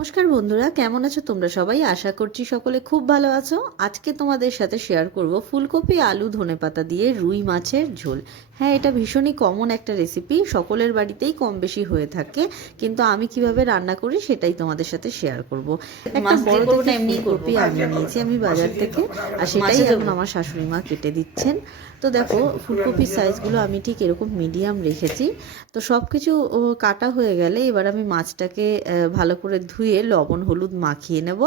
নমস্কার বন্ধুরা কেমন আছো তোমরা সবাই? আশা করছি সকলে খুব ভালো আছো। আজকে তোমাদের সাথে শেয়ার করব ফুলকপি আলু ধনেপাতা দিয়ে রুই মাছের ঝোল। হ্যাঁ এটা ভীষণই কমন একটা রেসিপি সকলের বাড়িতেই কম বেশি হয়ে থাকে। কিন্তু আমি কীভাবে রান্না করি সেটাই তোমাদের সাথে শেয়ার করব। একটা বড় করব? ফুলকপি আমি নিয়েছি আমি বাজার থেকে। আর সেটাই এখন আমার শাশুড়ি মা কেটে দিচ্ছেন। তো দেখো ফুলকপির সাইজগুলো আমি ঠিক এরকম মিডিয়াম রেখেছি। তো সব কিছু কাটা হয়ে গেলে এবার আমি মাছটাকে ভালো করে ধুয়ে লবণ, হলুদ মাখিয়ে নেব।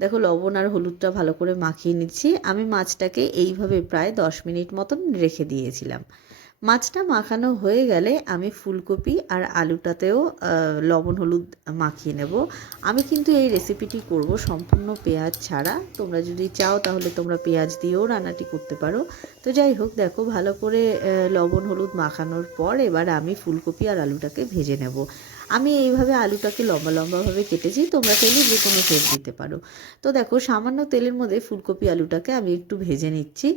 দেখো, লবণ আর হলুদটা ভালো করে মাখিয়ে নিচ্ছি। আমি মাছটাকে এইভাবে প্রায় দশ মিনিট মতন রেখে দিয়েছিলাম। মাছটা মাখানো হয়ে গেলে আমি ফুলকপি আর আলুটাতেও লবণ, হলুদ মাখিয়ে নেব। আমি কিন্তু এই রেসিপিটি করব সম্পূর্ণ পেঁয়াজ ছাড়া। তোমরা যদি চাও তাহলে তোমরা পেঁয়াজ দিয়েও রান্নাটি করতে পারো। তো যাই হোক, দেখো, ভালো করে লবণ, হলুদ মাখানোর পর এবার আমি ফুলকপি আর আলুটাকে ভেজে নেব। আমি এইভাবে আলুটাকে লম্বা লম্বাভাবে কেটেছি, তোমরা চাইলে যে কোনো শেপ দিতে পারো। তো দেখো, সামান্য তেলের মধ্যে ফুলকপি আলুটাকে আমি একটু ভেজে নিচ্ছি।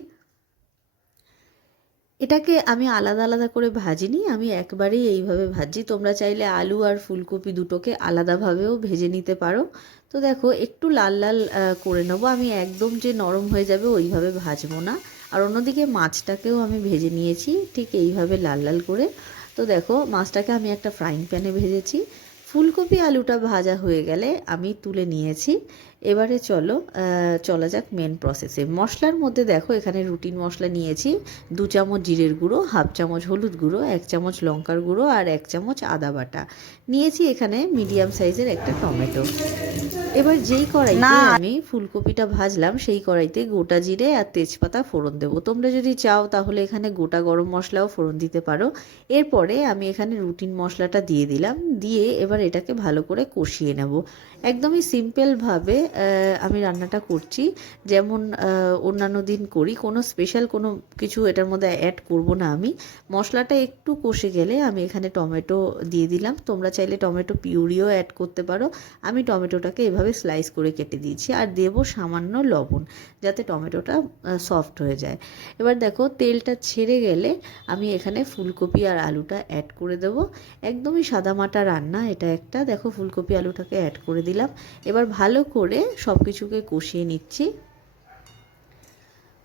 এটাকে আমি আলাদা আলাদা করে ভাজিনি, আমি একবারেই এইভাবে ভাজি তোমরা চাইলে আলু আর ফুলকপি দুটোকে আলাদাভাবেও ভেজে নিতে পারো। তো দেখো, একটু লাল লাল করে নেব। আমি একদম যে নরম হয়ে যাবে ওইভাবে ভাজবো না। আর অন্যদিকে মাছটাকেও আমি ভেজে নিয়েছি, ঠিক এইভাবে লাল লাল করে। তো দেখো, মাছটাকে আমি একটা ফ্রাইং প্যানে ভেজেছি। ফুলকপি আলুটা ভাজা হয়ে গেলে আমি তুলে নিয়েছি। এবারে চলো চলা যাক মেন প্রসেসে মশলার মধ্যে দেখো এখানে রুটিন মশলা নিয়েছি। দু চামচ জিরের গুঁড়ো হাফ চামচ হলুদ গুঁড়ো এক চামচ লঙ্কার গুঁড়ো আর এক চামচ আদা বাটা। নিয়েছি এখানে মিডিয়াম সাইজের একটা টমেটো। এবার যেই কড়াইতে আমি ফুলকপিটা ভাজলাম সেই কড়াইতে গোটা জিরে আর তেজপাতা ফোড়ন দেবো। তোমরা যদি চাও তাহলে এখানে গোটা গরম মশলাও ফোড়ন দিতে পারো। এরপরে আমি এখানে রুটিন মশলাটা দিয়ে দিলাম। দিয়ে এবার এটাকে ভালো করে কষিয়ে নেব। একদমই সিম্পলভাবে আমি রান্নাটা করছি। যেমন অন্যান্য দিন করি। কোনো স্পেশাল কোনো কিছু এটার মধ্যে অ্যাড করব না আমি। মশলাটা একটু কষে গেলে আমি এখানে টমেটো দিয়ে দিলাম। তোমরা চাইলে টমেটো পিউরিও অ্যাড করতে পারো। আমি টমেটোটাকে এভাবে স্লাইস করে কেটে দিয়েছি। আর দেবো সামান্য লবণ, যাতে টমেটোটা সফট হয়ে যায়। এবার দেখো, তেলটা ছেড়ে গেলে আমি এখানে ফুলকপি আর আলুটা অ্যাড করে দেব। একদমই সাদামাটা রান্না, এটা একটা। দেখো, ফুলকপি আলুটাকে অ্যাড করে দিলাম। এবার ভালো করে সব কিছুকে কষিয়ে নিচ্ছি।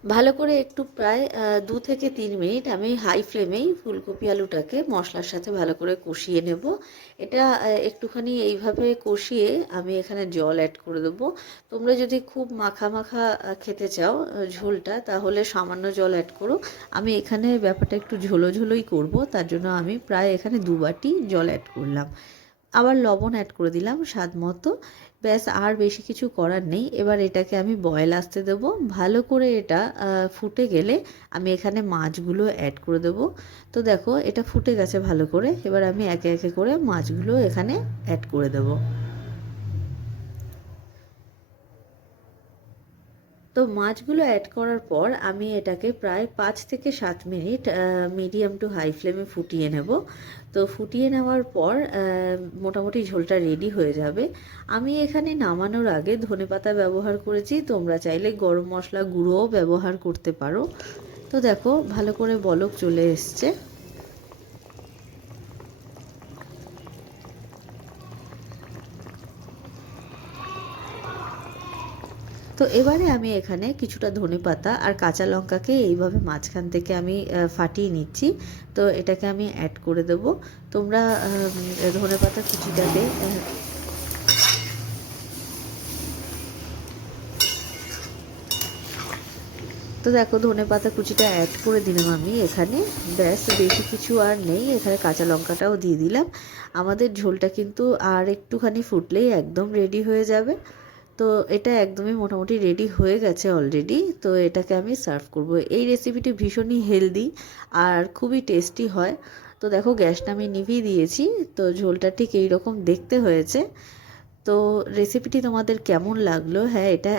ভালো করে একটু প্রায় দু থেকে তিন মিনিট আমি হাই ফ্লেমেই ফুলকপি আলুটাকে মশলার সাথে ভালো করে কষিয়ে নেব। এটা একটুখানি এইভাবে কষিয়ে আমি এখানে জল অ্যাড করে দেবো। তোমরা যদি খুব মাখা মাখা খেতে চাও ঝোলটা, তাহলে সামান্য জল অ্যাড করো। আমি এখানে ব্যাপারটা একটু ঝোলো ঝোলোই করব, তার জন্য আমি প্রায় এখানে দু বাটি জল অ্যাড করলাম। আবার লবণ অ্যাড করে দিলাম, স্বাদ মতো। ব্যাস, আর বেশি কিছু করার নেই। এবার এটাকে আমি বয়েল আসতে দেব। ভালো করে এটা ফুটে গেলে আমি এখানে মাছগুলো অ্যাড করে দেব। তো দেখো, এটা ফুটে গেছে ভালো করে। এবার আমি একে একে করে মাছগুলো এখানে অ্যাড করে দেব। তো মাছগুলো অ্যাড করার পর আমি এটাকে প্রায় পাঁচ থেকে সাত মিনিট মিডিয়াম টু হাই ফ্লেমে ফুটিয়ে নেব। তো ফুটিয়ে নেওয়ার পর মোটামুটি ঝোলটা রেডি হয়ে যাবে। আমি এখানে নামানোর আগে ধনেপাতা ব্যবহার করেছি। তোমরা চাইলে গরম মশলা গুঁড়োও ব্যবহার করতে পারো। তো দেখো, ভালো করে বলক চলে এসছে। তো এবারে আমি এখানে কিছুটা ধনেপাতা আর কাঁচা লঙ্কাকে এইভাবে মাঝখান থেকে আমি ফাটিয়ে নিচ্ছি। তো এটাকে আমি অ্যাড করে দেব। তোমরা ধনেপাতা কুচিটাকে আহ, তো দেখো ধনে পাতা কুচিটা অ্যাড করে দিলাম আমি এখানে। ব্যাস বেশি কিছু আর নেই। এখানে কাঁচা লঙ্কাটাও দিয়ে দিলাম। আমাদের ঝোলটা কিন্তু আর একটুখানি ফুটলেই একদম রেডি হয়ে যাবে। তো এটা একদমই মোটামুটি রেডি হয়ে গেছে অলরেডি তো এটাকে আমি সার্ভ করব। এই রেসিপিটি ভীষণই হেলদি আর খুবই টেস্টি হয়। তো দেখো গ্যাসটা আমি নিভিয়ে দিয়েছি, তো ঝোলটা ঠিক এই রকম দেখতে হয়েছে। তো রেসিপিটি তোমাদের কেমন লাগল? হ্যাঁ এটা